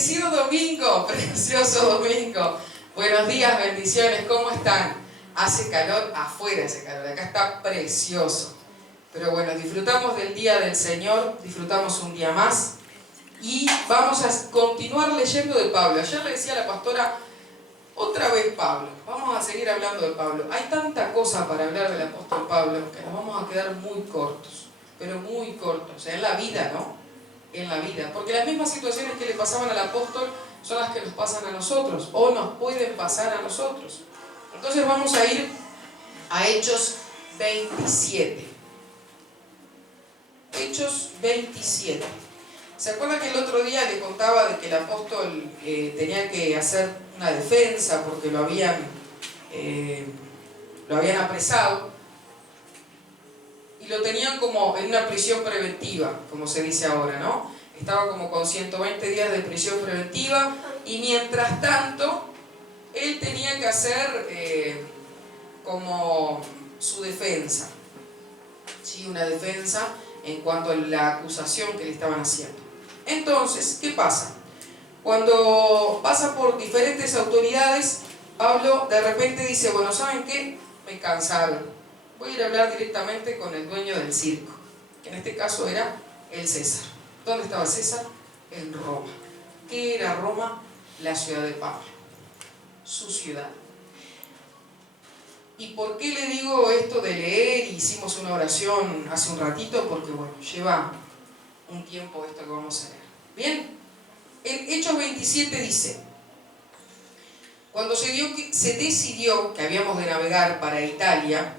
Bendecido domingo, precioso domingo. Buenos días, bendiciones, ¿cómo están? Hace calor, afuera hace calor, acá está precioso. Pero bueno, disfrutamos del día del Señor, disfrutamos un día más y vamos a continuar leyendo de Pablo. Ayer le decía a la pastora, otra vez Pablo, vamos a seguir hablando de Pablo. Hay tanta cosa para hablar del apóstol Pablo que nos vamos a quedar muy cortos, pero muy cortos, o sea, en la vida, ¿no? En la vida, porque las mismas situaciones que le pasaban al apóstol son las que nos pasan a nosotros, o nos pueden pasar a nosotros. Entonces vamos a ir a Hechos 27. Hechos 27. ¿Se acuerdan que el otro día le contaba de que el apóstol tenía que hacer una defensa porque lo habían apresado? Y lo tenían como en una prisión preventiva, como se dice ahora, ¿no? Estaba como con 120 días de prisión preventiva y mientras tanto, él tenía que hacer como su defensa, ¿sí? Una defensa en cuanto a la acusación que le estaban haciendo. Entonces, ¿qué pasa? Cuando pasa por diferentes autoridades, Pablo de repente dice, bueno, ¿saben qué? Me cansaron. Voy a ir a hablar directamente con el dueño del circo, que en este caso era el César. ¿Dónde estaba César? En Roma. ¿Qué era Roma? La ciudad de Pablo, su ciudad. ¿Y por qué le digo esto de leer? Hicimos una oración hace un ratito, porque bueno, lleva un tiempo esto que vamos a leer. Bien, en Hechos 27 dice, cuando se decidió que habíamos de navegar para Italia,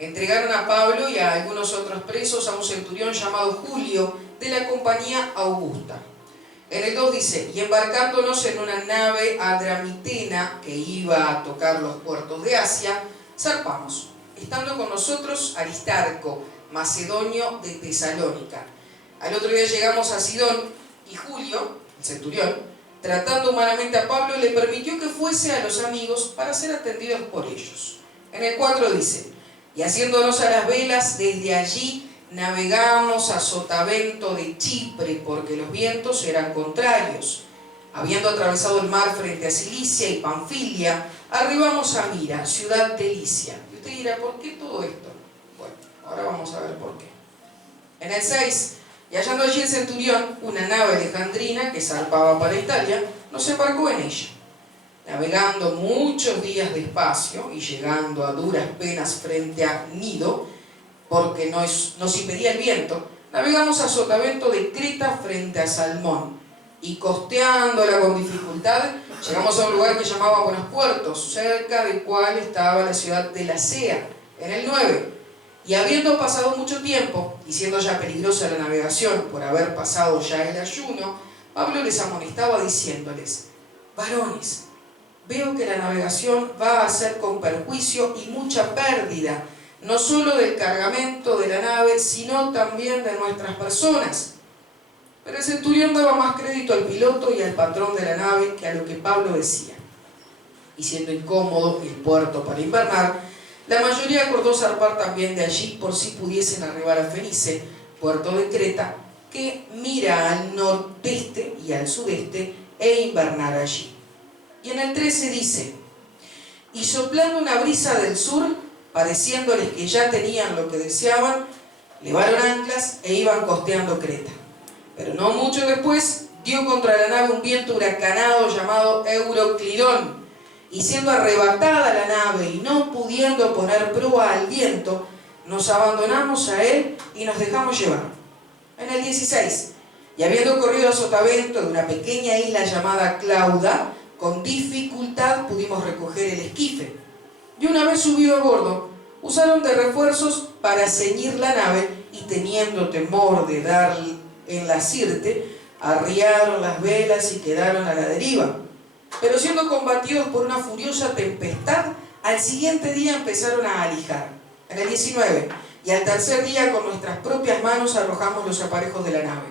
entregaron a Pablo y a algunos otros presos a un centurión llamado Julio de la compañía Augusta. En el 2 dice, y embarcándonos en una nave adramitena que iba a tocar los puertos de Asia, zarpamos, estando con nosotros Aristarco, macedonio de Tesalónica. Al otro día llegamos a Sidón y Julio, el centurión, tratando humanamente a Pablo, le permitió que fuese a los amigos para ser atendidos por ellos. En el 4 dice, y haciéndonos a las velas, desde allí navegamos a Sotavento de Chipre, porque los vientos eran contrarios. Habiendo atravesado el mar frente a Cilicia y Panfilia, arribamos a Mira, ciudad de Licia. Y usted dirá, ¿por qué todo esto? Bueno, ahora vamos a ver por qué. En el 6, y hallando allí el centurión una nave alejandrina que zarpaba para Italia, nos embarcó en ella. Navegando muchos días despacio y llegando a duras penas frente a Gnido, porque nos impedía el viento, navegamos a Sotavento de Creta frente a Salmón, y costeándola con dificultad, llegamos a un lugar que llamaba Buenos Puertos, cerca del cual estaba la ciudad de Lasea, en el 9. Y habiendo pasado mucho tiempo, y siendo ya peligrosa la navegación por haber pasado ya el ayuno, Pablo les amonestaba diciéndoles, varones, veo que la navegación va a ser con perjuicio y mucha pérdida, no solo del cargamento de la nave, sino también de nuestras personas. Pero el centurión daba más crédito al piloto y al patrón de la nave que a lo que Pablo decía. Y siendo incómodo el puerto para invernar, la mayoría acordó zarpar también de allí por si pudiesen arribar a Fenice, puerto de Creta, que mira al nordeste y al sudeste, e invernar allí. Y en el 13 dice, y soplando una brisa del sur, pareciéndoles que ya tenían lo que deseaban, levaron anclas e iban costeando Creta. Pero no mucho después, dio contra la nave un viento huracanado llamado Euroclidón, y siendo arrebatada la nave y no pudiendo poner proa al viento, nos abandonamos a él y nos dejamos llevar. En el 16, y habiendo corrido a Sotavento de una pequeña isla llamada Clauda, con dificultad pudimos recoger el esquife. Y una vez subido a bordo, usaron de refuerzos para ceñir la nave y teniendo temor de dar en la sirte, arriaron las velas y quedaron a la deriva. Pero siendo combatidos por una furiosa tempestad, al siguiente día empezaron a alijar. En el 19, y al tercer día con nuestras propias manos arrojamos los aparejos de la nave.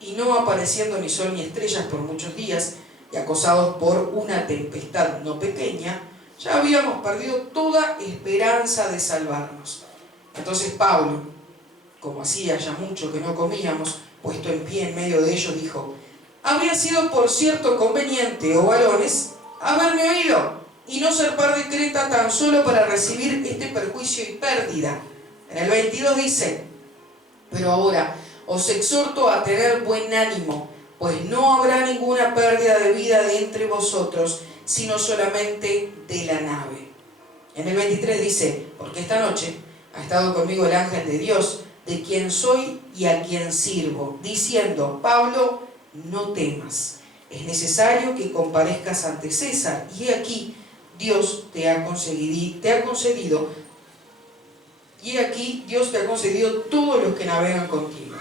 Y no apareciendo ni sol ni estrellas por muchos días, y acosados por una tempestad no pequeña, ya habíamos perdido toda esperanza de salvarnos. Entonces Pablo, como hacía ya mucho que no comíamos, puesto en pie en medio de ellos, dijo, habría sido por cierto conveniente, oh varones, haberme oído y no zarpar de Creta tan solo para recibir este perjuicio y pérdida. En el 22 dice: pero ahora os exhorto a tener buen ánimo, pues no habrá ninguna pérdida de vida de entre vosotros, sino solamente de la nave. En el 23 dice: porque esta noche ha estado conmigo el ángel de Dios, de quien soy y a quien sirvo, diciendo: Pablo, no temas, es necesario que comparezcas ante César, y he aquí Dios te ha concedido todos los que navegan contigo.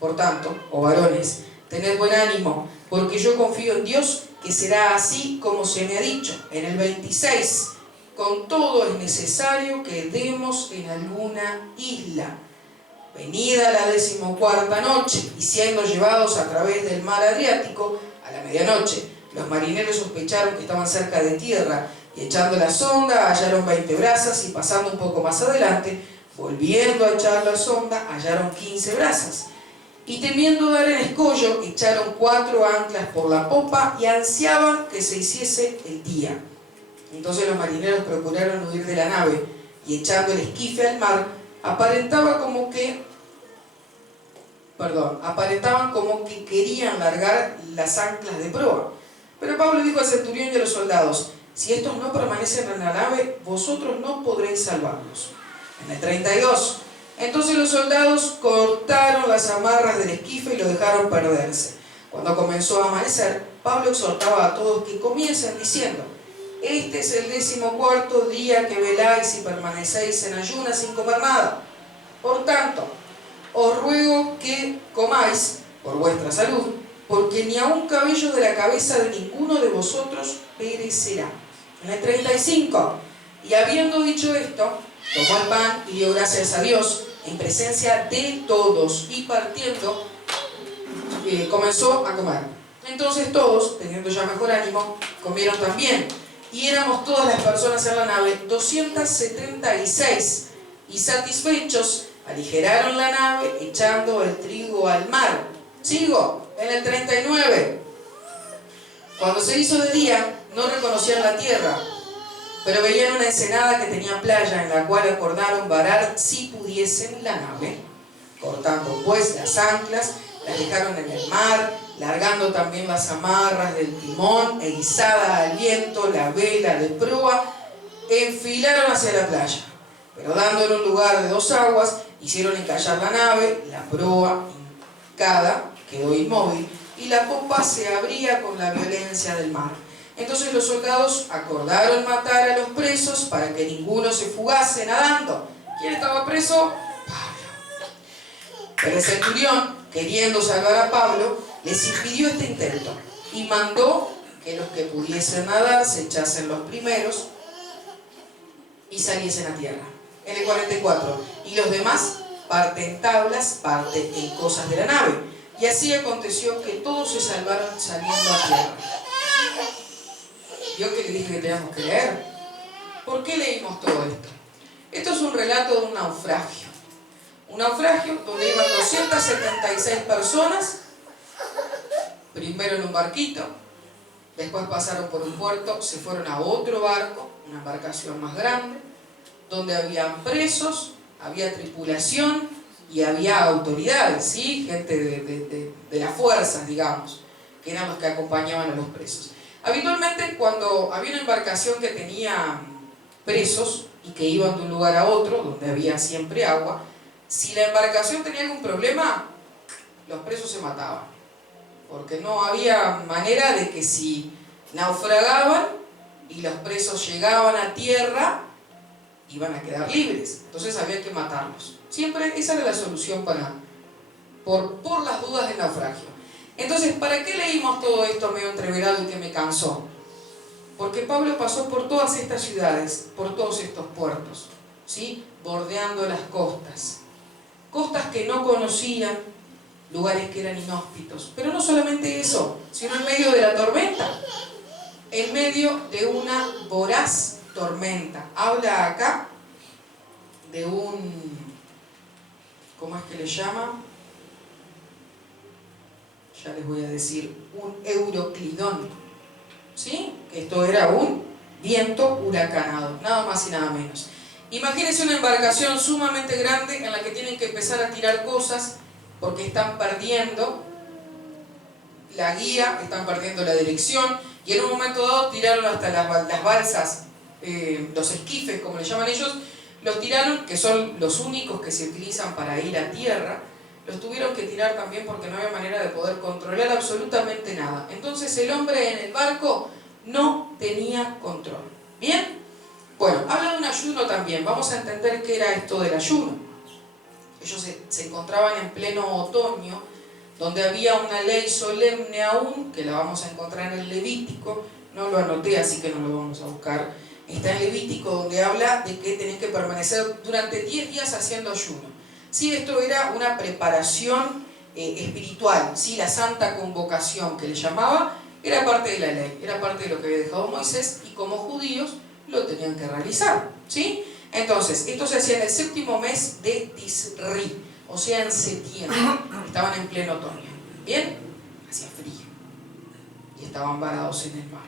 Por tanto, oh varones, tened buen ánimo, porque yo confío en Dios que será así como se me ha dicho. En el 26, con todo es necesario que demos en alguna isla. Venida la 14ª noche, y siendo llevados a través del mar Adriático, a la medianoche, los marineros sospecharon que estaban cerca de tierra, y echando la sonda hallaron 20 brazas, y pasando un poco más adelante, volviendo a echar la sonda, hallaron 15 brazas. Y temiendo dar en escollo, echaron 4 anclas por la popa, y ansiaban que se hiciese el día. Entonces los marineros procuraron huir de la nave, y echando el esquife al mar, aparentaban como que querían largar las anclas de proa. Pero Pablo dijo al centurión y a los soldados: si estos no permanecen en la nave, vosotros no podréis salvarlos. En el 32, entonces los soldados cortaron las amarras del esquife y lo dejaron perderse. Cuando comenzó a amanecer, Pablo exhortaba a todos que comiesen diciendo: este es el 14º día que veláis y permanecéis en ayunas sin comer nada. Por tanto, os ruego que comáis por vuestra salud, porque ni aun cabello de la cabeza de ninguno de vosotros perecerá. En el 35, y habiendo dicho esto, tomó el pan y dio gracias a Dios en presencia de todos, y partiendo, comenzó a comer. Entonces todos, teniendo ya mejor ánimo, comieron también. Y éramos todas las personas en la nave 276, y satisfechos aligeraron la nave echando el trigo al mar. Sigo, en el 39. Cuando se hizo de día, no reconocían la tierra, pero veían una ensenada que tenía playa, en la cual acordaron varar si pudiesen la nave. Cortando pues las anclas, las dejaron en el mar, largando también las amarras del timón, e izada al viento la vela de proa, enfilaron hacia la playa. Pero dando en un lugar de 2 aguas, hicieron encallar la nave, la proa hincada quedó inmóvil, y la popa se abría con la violencia del mar. Entonces los soldados acordaron matar a los presos para que ninguno se fugase nadando. ¿Quién estaba preso? Pablo. Pero el centurión, queriendo salvar a Pablo, les impidió este intento y mandó que los que pudiesen nadar se echasen los primeros y saliesen a tierra. En el 44, y los demás, parte en tablas, parte en cosas de la nave. Y así aconteció que todos se salvaron saliendo a tierra. Yo que le dije que teníamos que leer. ¿Por qué leímos todo esto? Esto es un relato de un naufragio. Un naufragio donde iban 276 personas, primero en un barquito, después pasaron por un puerto, se fueron a otro barco, una embarcación más grande, donde habían presos, había tripulación y había autoridades, ¿sí? Gente de las fuerzas, digamos, que eran los que acompañaban a los presos. Habitualmente, cuando había una embarcación que tenía presos y que iban de un lugar a otro, donde había siempre agua, si la embarcación tenía algún problema, los presos se mataban, porque no había manera de que si naufragaban y los presos llegaban a tierra, iban a quedar libres. Entonces había que matarlos. Siempre esa era la solución por las dudas del naufragio. Entonces, ¿para qué leímos todo esto medio entreverado y que me cansó? Porque Pablo pasó por todas estas ciudades, por todos estos puertos, ¿sí? Bordeando las costas. Costas que no conocían, lugares que eran inhóspitos. Pero no solamente eso, sino en medio de la tormenta, en medio de una voraz tormenta. Habla acá de un, ¿cómo es que le llama? ya les voy a decir, un euroclidón, ¿sí? Esto era un viento huracanado, nada más y nada menos. Imagínense una embarcación sumamente grande en la que tienen que empezar a tirar cosas porque están perdiendo la guía, están perdiendo la dirección, y en un momento dado tiraron hasta las balsas, los esquifes como le llaman ellos, los tiraron, que son los únicos que se utilizan para ir a tierra, los tuvieron que tirar también porque no había manera de poder controlar absolutamente nada. Entonces el hombre en el barco no tenía control. ¿Bien? Bueno, habla de un ayuno también. Vamos a entender qué era esto del ayuno. Ellos se encontraban en pleno otoño, donde había una ley solemne aún, que la vamos a encontrar en el Levítico. No lo anoté, así que no lo vamos a buscar. Está en Levítico, donde habla de que tenían que permanecer durante 10 días haciendo ayuno. Sí, esto era una preparación espiritual, ¿sí? La santa convocación que le llamaba, era parte de la ley, era parte de lo que había dejado Moisés, y como judíos lo tenían que realizar, ¿sí? Entonces, esto se hacía en el 7º mes de Tisri, o sea, en septiembre. Estaban en pleno otoño, ¿bien? Hacía frío y estaban varados en el mar.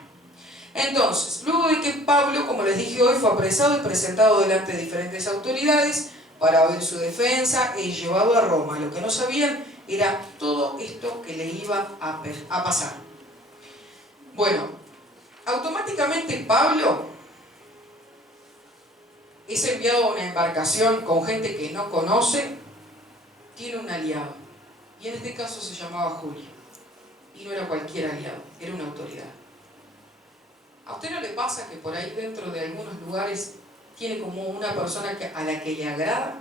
Entonces, luego de que Pablo, como les dije hoy, fue apresado y presentado delante de diferentes autoridades para oír su defensa y llevado a Roma, lo que no sabían era todo esto que le iba a pasar. Bueno, automáticamente Pablo es enviado a una embarcación con gente que no conoce, tiene un aliado, y en este caso se llamaba Julio, y no era cualquier aliado, era una autoridad. ¿A usted no le pasa que por ahí dentro de algunos lugares tiene como una persona a la que le agrada?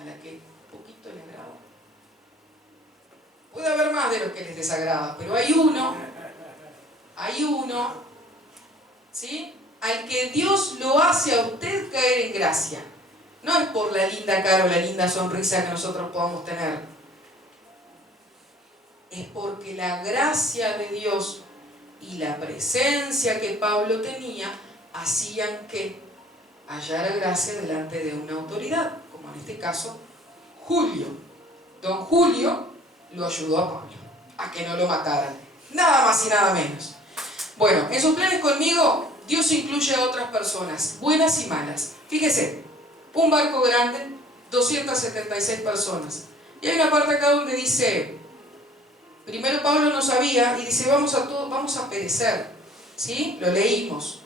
A la que un poquito le agrada. Puede haber más de los que les desagrada, pero hay uno, ¿sí? Al que Dios lo hace a usted caer en gracia. No es por la linda cara o la linda sonrisa que nosotros podamos tener. Es porque la gracia de Dios y la presencia que Pablo tenía hacían que hallara gracia delante de una autoridad, como en este caso Julio. Don Julio lo ayudó a Pablo a que no lo mataran, nada más y nada menos. Bueno, en sus planes conmigo Dios incluye a otras personas, buenas y malas. Fíjese, un barco grande, 276 personas, y hay una parte acá donde dice, primero Pablo no sabía y dice, vamos a perecer, ¿sí? Lo leímos,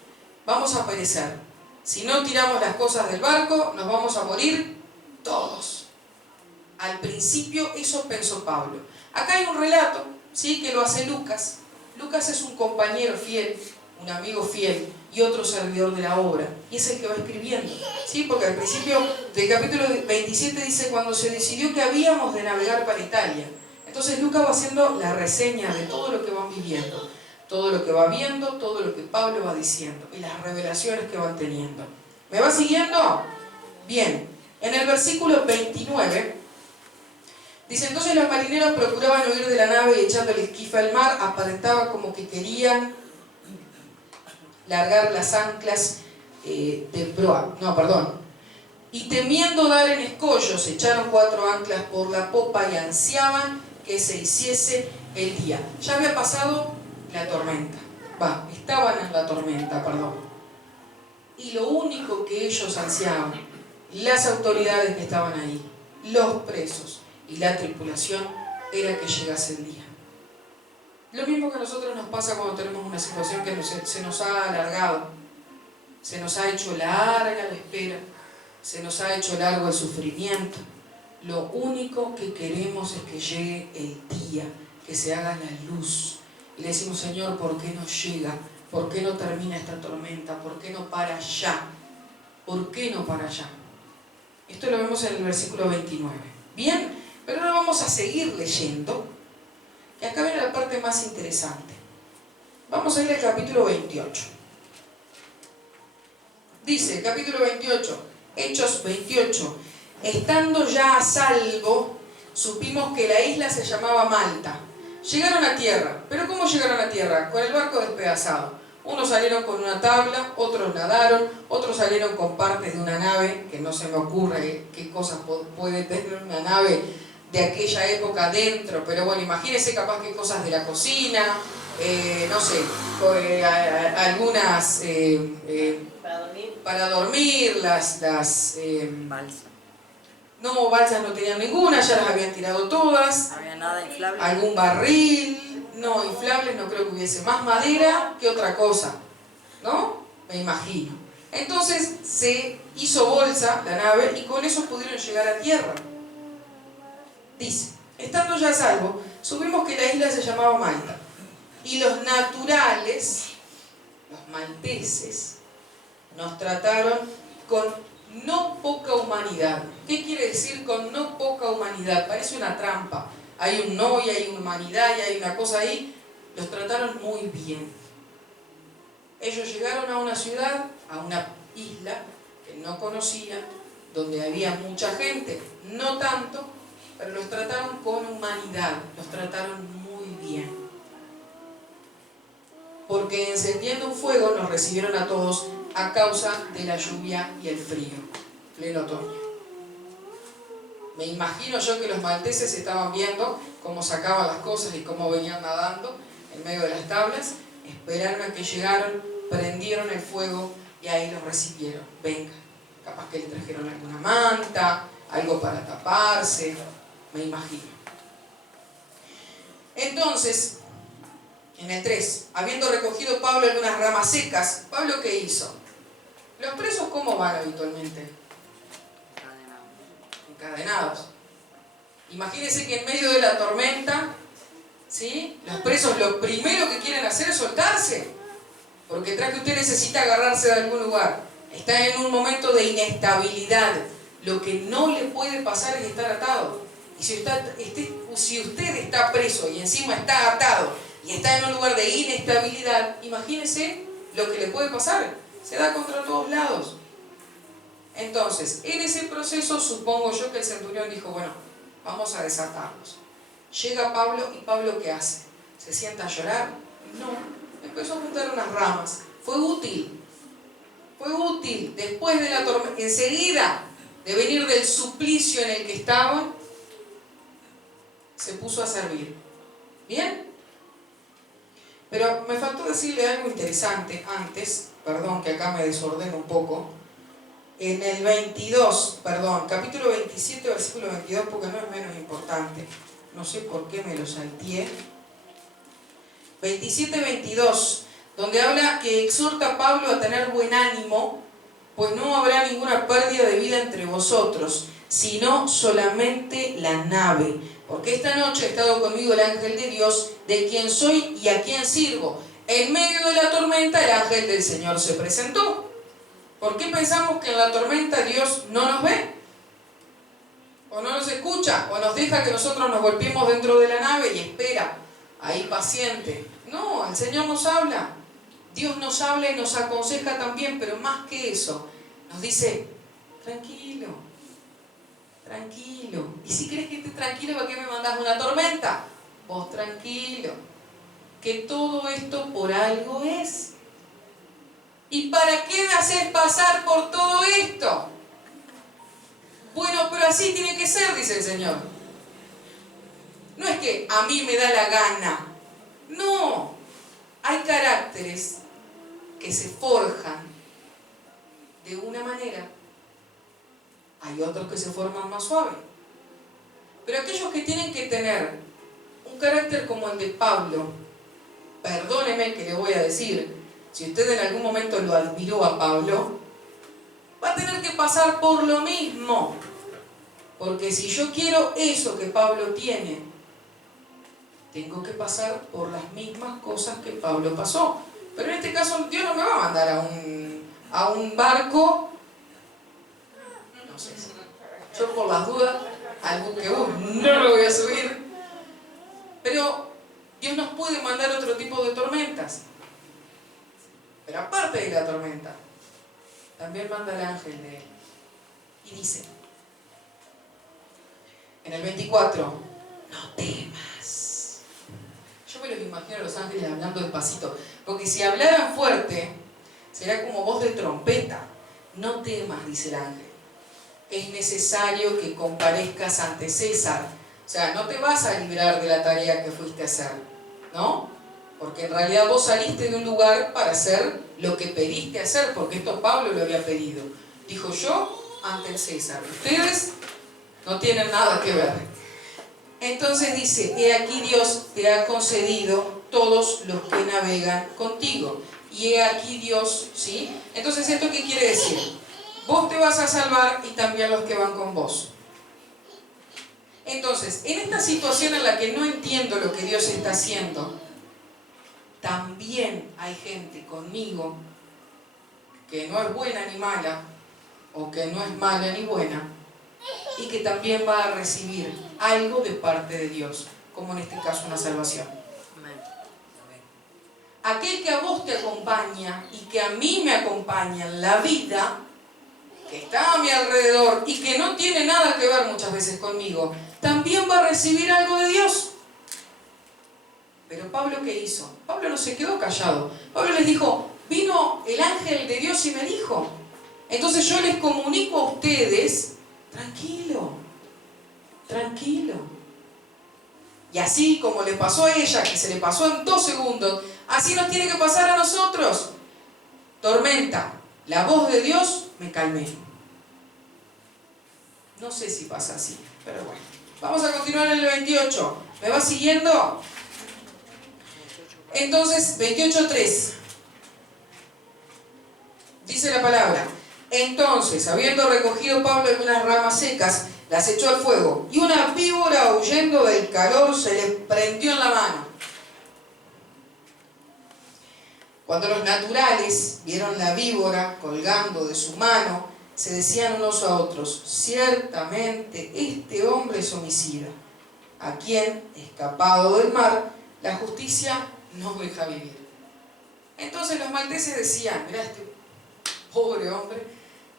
vamos a perecer. Si no tiramos las cosas del barco, nos vamos a morir todos. Al principio eso pensó Pablo. Acá hay un relato, ¿sí? Que lo hace Lucas. Lucas es un compañero fiel, un amigo fiel y otro servidor de la obra, y es el que va escribiendo, ¿sí? Porque al principio del capítulo 27 dice, cuando se decidió que habíamos de navegar para Italia. Entonces Lucas va haciendo la reseña de todo lo que van viviendo, todo lo que va viendo, todo lo que Pablo va diciendo y las revelaciones que van teniendo. ¿Me va siguiendo? Bien, en el versículo 29 dice, entonces los marineros procuraban huir de la nave y echando el esquife al mar, aparentaba como que querían largar las anclas de proa, y temiendo dar en escollos, echaron 4 anclas por la popa y ansiaban que se hiciese el día. Ya había pasado la tormenta, estaban en la tormenta, y lo único que ellos ansiaban, las autoridades que estaban ahí, los presos y la tripulación, era que llegase el día. Lo mismo que a nosotros nos pasa cuando tenemos una situación que se nos ha alargado, se nos ha hecho larga la espera, se nos ha hecho largo el sufrimiento. Lo único que queremos es que llegue el día, que se haga la luz. Y le decimos, Señor, ¿por qué no llega? ¿Por qué no termina esta tormenta? ¿Por qué no para ya? ¿Por qué no para ya? Esto lo vemos en el versículo 29. Bien, pero ahora vamos a seguir leyendo. Y acá viene la parte más interesante. Vamos a ir al capítulo 28. Dice, capítulo 28, Hechos 28. Estando ya a salvo, supimos que la isla se llamaba Malta. Llegaron a tierra. ¿Pero cómo llegaron a tierra? Con el barco despedazado. Unos salieron con una tabla, otros nadaron, otros salieron con partes de una nave, que no se me ocurre qué cosas puede tener una nave de aquella época dentro, pero bueno, imagínense capaz que cosas de la cocina, no sé, algunas para dormir, Balsa. no, balsas no tenían ninguna, ya las habían tirado todas. No había nada inflable. Algún barril, no, inflables no creo que hubiese, más madera que otra cosa, ¿no? Me imagino. Entonces se hizo bolsa la nave y con eso pudieron llegar a tierra. Dice, estando ya a salvo, supimos que la isla se llamaba Malta. Y los naturales, los malteses, nos trataron con no poca humanidad. ¿Qué quiere decir con no poca humanidad? Parece una trampa. Hay un no y hay una humanidad y hay una cosa ahí. Los trataron muy bien. Ellos llegaron a una ciudad, a una isla que no conocían, donde había mucha gente, no tanto, pero los trataron con humanidad, los trataron muy bien. Porque encendiendo un fuego nos recibieron a todos a causa de la lluvia y el frío, pleno otoño. Me imagino yo que los malteses estaban viendo cómo sacaban las cosas y cómo venían nadando en medio de las tablas, esperaron a que llegaron, prendieron el fuego y ahí los recibieron. Venga, capaz que le trajeron alguna manta, algo para taparse, me imagino. Entonces, en el 3, habiendo recogido Pablo algunas ramas secas, ¿Pablo qué hizo? ¿Los presos cómo van habitualmente? Encadenados. Imagínense que en medio de la tormenta, ¿sí?, los presos lo primero que quieren hacer es soltarse, porque tras que usted necesita agarrarse de algún lugar, está en un momento de inestabilidad, lo que no le puede pasar es estar atado. Y si usted está preso y encima está atado y está en un lugar de inestabilidad, imagínese lo que le puede pasar, se da contra todos lados. Entonces, en ese proceso supongo yo que el centurión dijo, bueno, vamos a desatarlos. Llega Pablo y Pablo ¿qué hace? ¿Se sienta a llorar? No, empezó a juntar unas ramas. Fue útil. Fue útil. Después de la tormenta, enseguida de venir del suplicio en el que estaban, se puso a servir. ¿Bien? Pero me faltó decirle algo interesante antes, perdón que acá me desordeno un poco. En el 22, perdón, capítulo 27, versículo 22, porque no es menos importante. No sé por qué me lo salteé. 27-22, donde habla que exhorta a Pablo a tener buen ánimo, pues no habrá ninguna pérdida de vida entre vosotros, sino solamente la nave. Porque esta noche ha estado conmigo el ángel de Dios, de quien soy y a quien sirvo. En medio de la tormenta el ángel del Señor se presentó. ¿Por qué pensamos que en la tormenta Dios no nos ve? ¿O no nos escucha? ¿O nos deja que nosotros nos golpeemos dentro de la nave y espera ahí paciente? No, el Señor nos habla. Dios nos habla y nos aconseja también, pero más que eso, nos dice, tranquilo, tranquilo. Y si crees que estés tranquilo, ¿para qué me mandás una tormenta? Vos tranquilo, que todo esto por algo es. ¿Y para qué me haces pasar por todo esto? Bueno, pero así tiene que ser, dice el Señor. No es que a mí me da la gana. No. Hay caracteres que se forjan de una manera. Hay otros que se forman más suave. Pero aquellos que tienen que tener un carácter como el de Pablo, perdóneme que le voy a decir, si usted en algún momento lo admiró a Pablo, va a tener que pasar por lo mismo. Porque si yo quiero eso que Pablo tiene, tengo que pasar por las mismas cosas que Pablo pasó. Pero en este caso Dios no me va a mandar a un barco, no sé, yo por las dudas, al buquebús no lo voy a subir. Pero Dios nos puede mandar otro tipo de tormentas. Pero aparte de la tormenta, también manda el ángel de él. Y dice, en el 24, no temas. Yo me los imagino a los ángeles hablando despacito, porque si hablaran fuerte, será como voz de trompeta. No temas, dice el ángel. Es necesario que comparezcas ante César, O sea, no te vas a librar de la tarea que fuiste a hacer, ¿no? Porque en realidad vos saliste de un lugar para hacer lo que pediste hacer, porque esto Pablo lo había pedido. Dijo: yo ante el César, ustedes no tienen nada que ver. Entonces dice: he aquí Dios te ha concedido todos los que navegan contigo. Y he aquí Dios, ¿sí? Entonces, ¿esto qué quiere decir? Vos te vas a salvar y también los que van con vos. Entonces, en esta situación en la que no entiendo lo que Dios está haciendo, también hay gente conmigo que no es buena ni mala, o que no es mala ni buena, y que también va a recibir algo de parte de Dios, como en este caso una salvación. Aquel que a vos te acompaña y que a mí me acompaña en la vida, que está a mi alrededor y que no tiene nada que ver muchas veces conmigo, también va a recibir algo de Dios. Pero Pablo, ¿qué hizo? Pablo no se quedó callado. Pablo les dijo: vino el ángel de Dios y me dijo. Entonces yo les comunico a ustedes: tranquilo, tranquilo. Y así como le pasó a ella, que se le pasó en 2 segundos, así nos tiene que pasar a nosotros. Tormenta, la voz de Dios, me calmé. No sé si pasa así, pero bueno. Vamos a continuar en el 28. ¿Me va siguiendo? Entonces, 28:3. Dice la palabra: entonces, habiendo recogido Pablo algunas ramas secas, las echó al fuego, y una víbora, huyendo del calor, se le prendió en la mano. Cuando los naturales vieron la víbora colgando de su mano, se decían unos a otros: ciertamente este hombre es homicida, a quien, escapado del mar, la justicia no deja vivir. Entonces los malteses decían: mirá, este pobre hombre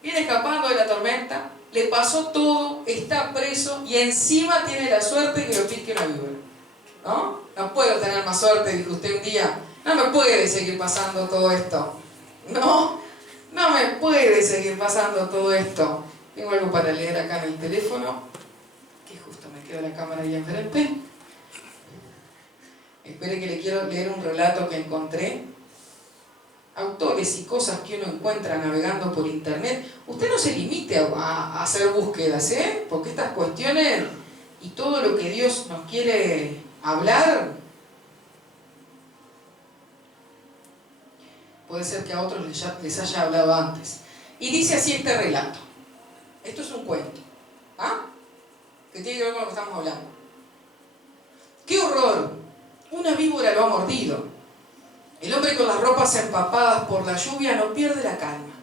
viene escapando de la tormenta, le pasó todo, está preso y encima tiene la suerte que lo pique una víbora. ¿No? No puedo tener más suerte, dijo usted un día. No me puede seguir pasando todo esto. No me puede seguir pasando todo esto. Tengo algo para leer acá en el teléfono, que justo me queda la cámara ahí enfrente. Espere, que le quiero leer un relato que encontré. Autores y cosas que uno encuentra navegando por internet. Usted no se limite a hacer búsquedas, porque estas cuestiones y todo lo que Dios nos quiere hablar, puede ser que a otros les haya hablado antes. Y dice así este relato. Esto es un cuento, que tiene que ver con lo que estamos hablando. ¡Qué horror! Una víbora lo ha mordido. El hombre, con las ropas empapadas por la lluvia, no pierde la calma.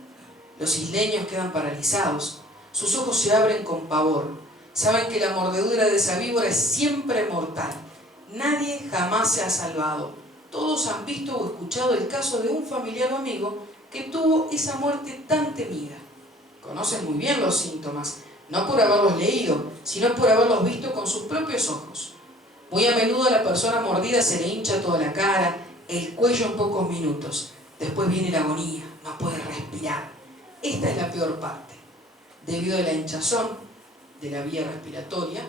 Los isleños quedan paralizados. Sus ojos se abren con pavor. Saben que la mordedura de esa víbora es siempre mortal. Nadie jamás se ha salvado. Todos han visto o escuchado el caso de un familiar o amigo que tuvo esa muerte tan temida. Conocen muy bien los síntomas, no por haberlos leído, sino por haberlos visto con sus propios ojos. Muy a menudo a la persona mordida se le hincha toda la cara, el cuello en pocos minutos. Después viene la agonía, no puede respirar. Esta es la peor parte. Debido a la hinchazón de la vía respiratoria,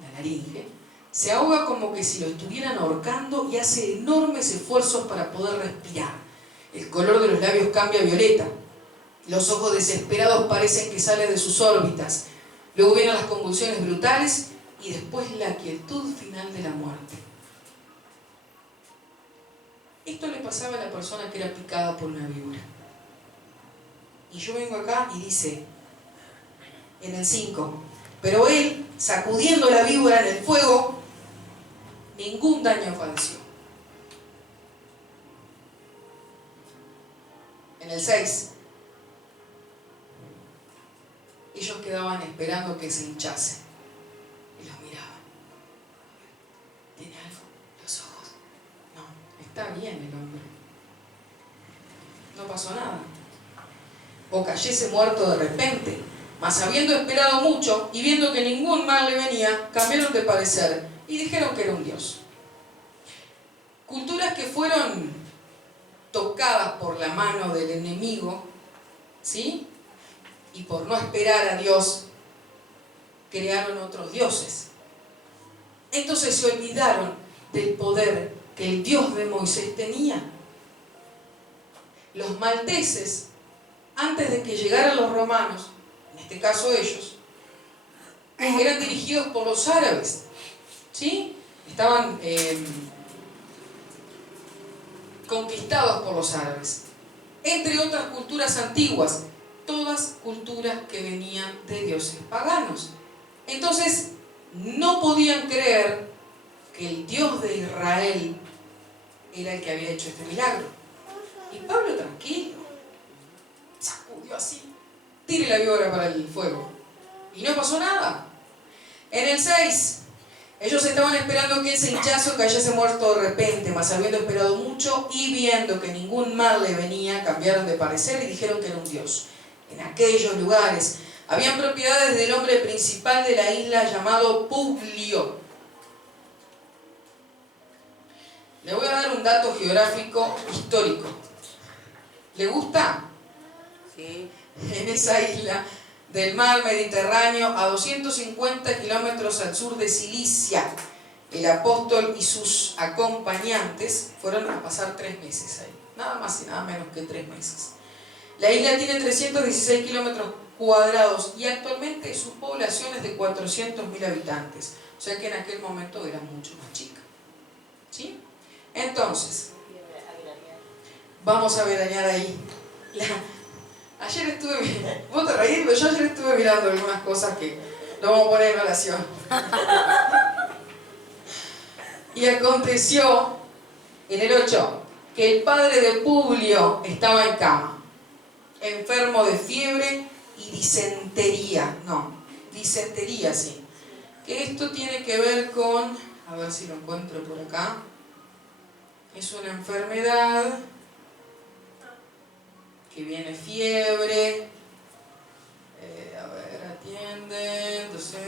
la laringe, se ahoga como que si lo estuvieran ahorcando y hace enormes esfuerzos para poder respirar. El color de los labios cambia a violeta. Los ojos desesperados parecen que salen de sus órbitas. Luego vienen las convulsiones brutales y después la quietud final de la muerte. Esto le pasaba a la persona que era picada por una víbora. Y yo vengo acá y dice, en el 5, pero él, sacudiendo la víbora en el fuego, ningún daño padeció. En el 6, ellos quedaban esperando que se hinchase y los miraban. ¿Tiene algo? Los ojos. No, está bien el hombre. No pasó nada. O cayese muerto de repente. Mas habiendo esperado mucho y viendo que ningún mal le venía, cambiaron de parecer y dijeron que era un dios. Culturas que fueron tocadas por la mano del enemigo, ¿sí? Y por no esperar a Dios, crearon otros dioses. Entonces se olvidaron del poder que el Dios de Moisés tenía. Los malteses, antes de que llegaran los romanos, en este caso ellos, eran dirigidos por los árabes, ¿sí? Estaban conquistados por los árabes, entre otras culturas antiguas, todas culturas que venían de dioses paganos. Entonces, no podían creer que el Dios de Israel era el que había hecho este milagro. Y Pablo, tranquilo, sacudió así, tire la víbora para el fuego. Y no pasó nada. En el 6, ellos estaban esperando que ese hinchazo cayese muerto de repente, mas habiendo esperado mucho y viendo que ningún mal le venía, cambiaron de parecer y dijeron que era un dios. En aquellos lugares habían propiedades del hombre principal de la isla llamado Publio. Le voy a dar un dato geográfico histórico. ¿Le gusta? Sí. En esa isla del mar Mediterráneo, a 250 kilómetros al sur de Cilicia, el apóstol y sus acompañantes fueron a pasar 3 meses ahí. Nada más y nada menos que 3 meses. La isla tiene 316 kilómetros cuadrados y actualmente su población es de 400.000 habitantes. O sea que en aquel momento era mucho más chica. ¿Sí? Entonces, vamos a veranear ahí. Ayer estuve, vos te reís, pero yo ayer estuve mirando algunas cosas que lo vamos a poner en oración. Y aconteció, en el 8, que el padre de Publio estaba en cama, enfermo de fiebre y disentería. No, disentería, sí. Que esto tiene que ver con, a ver si lo encuentro por acá. Es una enfermedad que viene fiebre, a ver, atienden, entonces,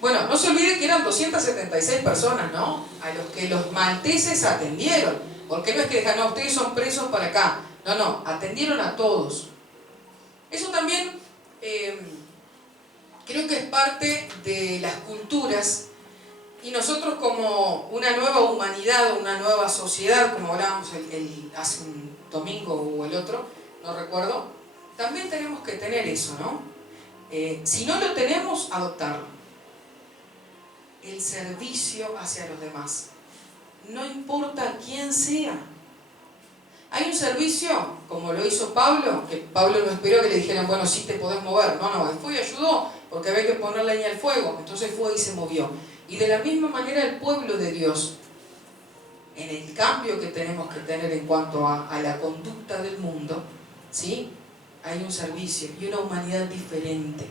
bueno, no se olvide que eran 276 personas, ¿no? A los que los malteses atendieron, porque no es que digan, no, ustedes son presos para acá, no, atendieron a todos. Eso también creo que es parte de las culturas, y nosotros como una nueva humanidad, una nueva sociedad, como hablábamos hace un domingo o el otro, no recuerdo, también tenemos que tener eso, ¿no? Si no lo tenemos, adoptarlo. El servicio hacia los demás. No importa quién sea. Hay un servicio, como lo hizo Pablo, que Pablo no esperó que le dijeran, bueno, sí te podés mover. No, él fue y ayudó, porque había que poner leña al fuego. Entonces fue y se movió. Y de la misma manera el pueblo de Dios, en el cambio que tenemos que tener en cuanto a la conducta del mundo, ¿sí? Hay un servicio y una humanidad diferente.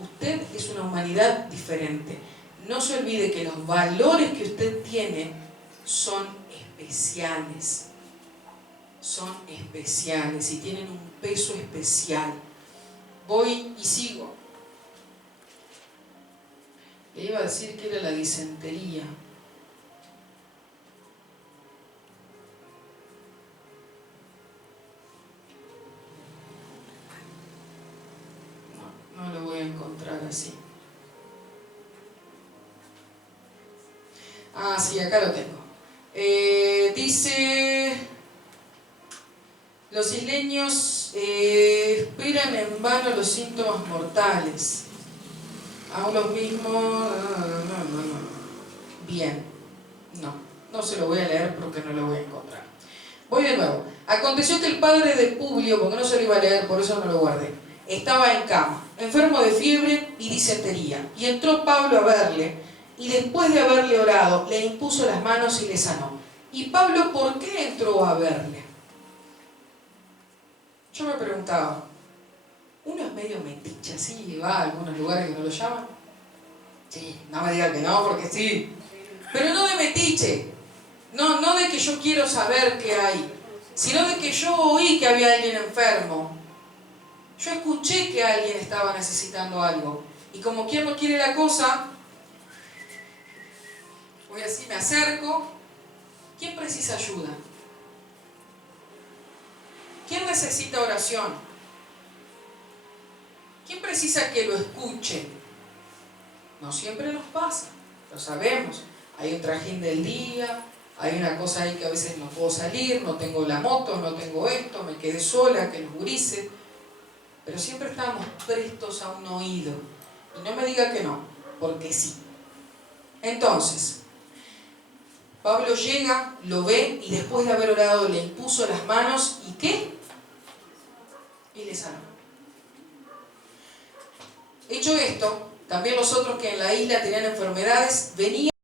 Usted es una humanidad diferente. No se olvide que los valores que usted tiene son especiales. Son especiales y tienen un peso especial. Voy y sigo. Le iba a decir que era la disentería. No lo voy a encontrar así. Ah, sí, acá lo tengo. Dice, los isleños esperan en vano los síntomas mortales. Aún los mismos... Bien, no se lo voy a leer porque no lo voy a encontrar. Voy de nuevo. Aconteció que el padre de Publio, porque no se lo iba a leer, por eso no lo guardé, estaba en cama, enfermo de fiebre y disentería. Y entró Pablo a verle, y después de haberle orado, le impuso las manos y le sanó. ¿Y Pablo por qué entró a verle? Yo me preguntaba, uno es medio metiche, así, va a algunos lugares que no lo llaman. Sí, no me digan que no, porque sí. Pero no de metiche, no de que yo quiero saber qué hay, sino de que yo oí que había alguien enfermo. Yo escuché que alguien estaba necesitando algo. Y como quien no quiere la cosa, voy así, me acerco. ¿Quién precisa ayuda? ¿Quién necesita oración? ¿Quién precisa que lo escuche? No siempre nos pasa, lo sabemos. Hay un trajín del día, hay una cosa ahí que a veces no puedo salir, no tengo la moto, no tengo esto, me quedé sola, que los gurises. Pero siempre estábamos prestos a un oído. Y no me diga que no, porque sí. Entonces, Pablo llega, lo ve y después de haber orado le impuso las manos y ¿qué? Y le sanó. Hecho esto, también los otros que en la isla tenían enfermedades venían